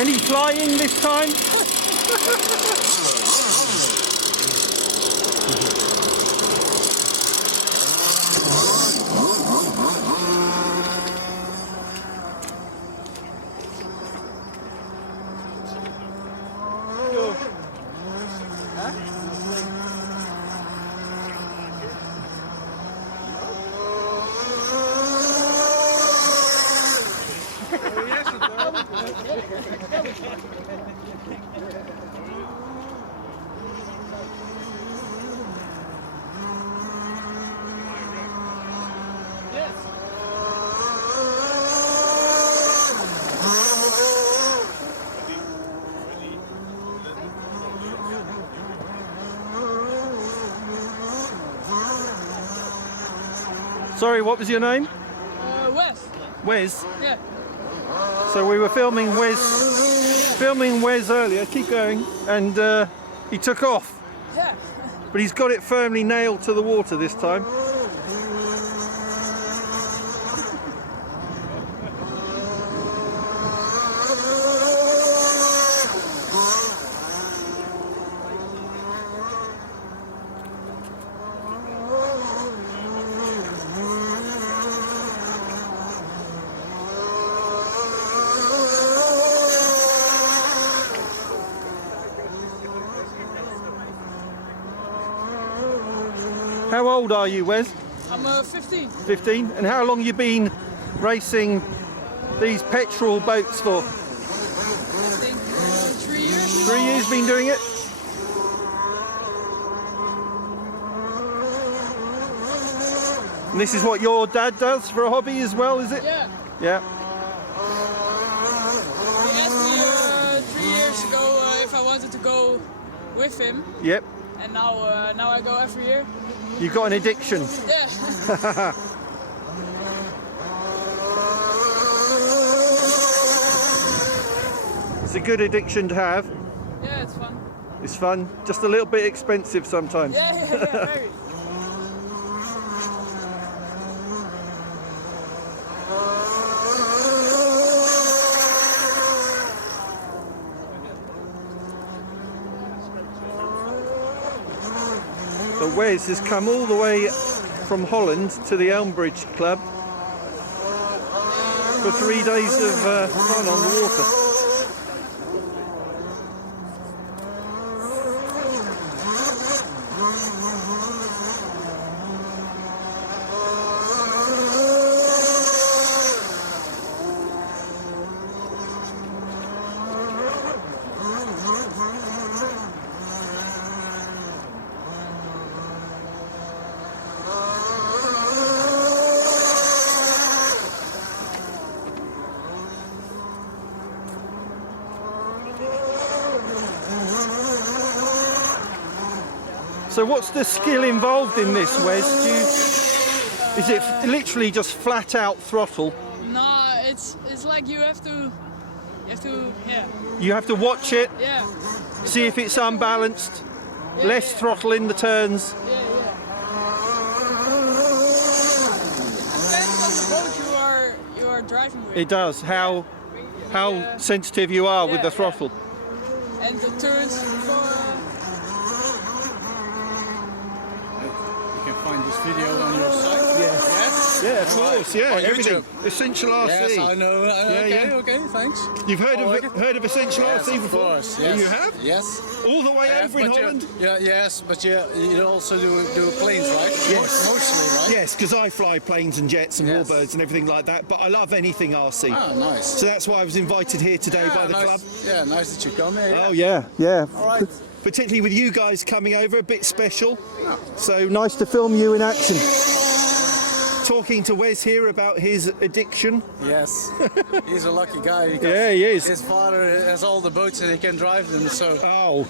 Any flying this time? Sorry, what was your name? Wes. Wes? Yeah. So we were filming Wes earlier, keep going, and he took off. Yeah. But he's got it firmly nailed to the water this time. How old are you, Wes? I'm 15. 15. And how long you been racing these petrol boats for? I think 3 years. 3 years been doing it? And this is what your dad does for a hobby as well, is it? Yeah. Yeah. He asked me 3 years ago if I wanted to go with him, Yep. and now I go every year. You've got an addiction. Yeah. It's a good addiction to have. Yeah, it's fun. It's fun. Just a little bit expensive sometimes. Yeah, very. So Wes has come all the way from Holland to the Elmbridge Club for 3 days of fun on the water. So what's the skill involved in this, Wes? Is it literally just flat out throttle? Nah, it's like you have to yeah. You have to watch it, Yeah. see if it's unbalanced, less throttle in the turns. Yeah. Depends on the boat you are driving with. It does, how sensitive you are with the throttle. And the turns You can find this video on your site. Yes. Yeah, of course, yeah, On everything. YouTube. Essential RC. Yes, I know. Yeah. Okay, thanks. You've heard of Essential Yes, RC of before? course. Yes. You have? Yes. All the way over in But you- Holland? Yes, but you also do planes, right? Yes. Mostly, right? Yes, because I fly planes and jets and Yes. warbirds and everything like that, but I love anything RC. Ah, nice. So that's why I was invited here today by the nice. club. Yeah, nice that you come here. Oh yeah. All right. Particularly with you guys coming over, a bit special. So nice to film you in action. Talking to Wes here about his addiction. Yes. He's a lucky guy. Because Yeah, he is. His father has all the boats and he can drive them, so. Oh,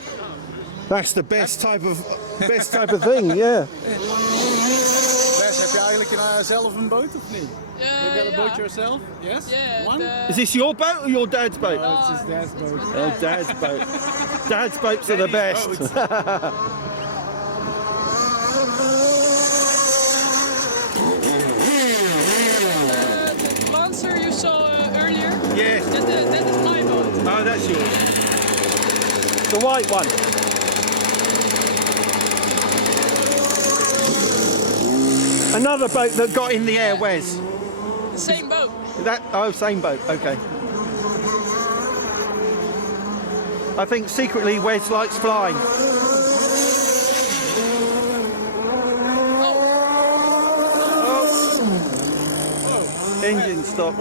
that's the best type of thing, yeah. Wes, heb je eigenlijk zelf een boot of niet? You got a boat yourself? Yes? Yeah. One? Is this your boat or your dad's boat? Oh, it's his dad's boat. Oh, dad's boat. Dad's boats are the best. The Lancer you saw earlier. Yes. That is my boat. Oh, that's yours. The white one. Another boat that got in the air, Wes. The same boat. Same boat, okay. I think secretly Wes likes flying. Oh. Engine stopped.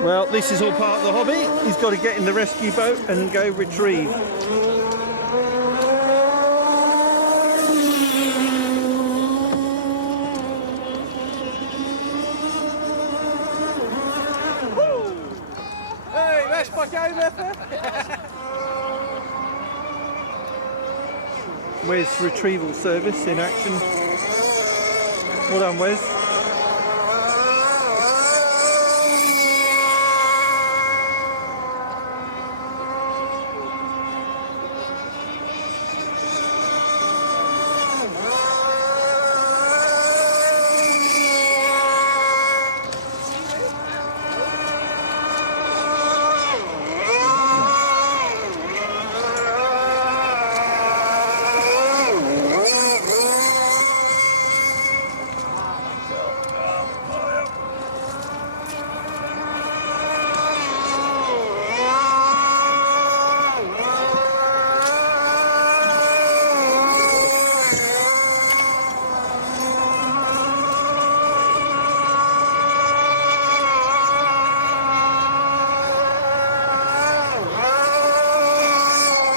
Well, this is all part of the hobby. He's got to get in the rescue boat and go retrieve. Wes retrieval service in action. Well done, Wes.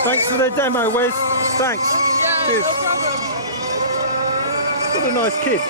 Thanks for the demo, Wes. Thanks. Yeah, cheers. No problem. What a nice kid.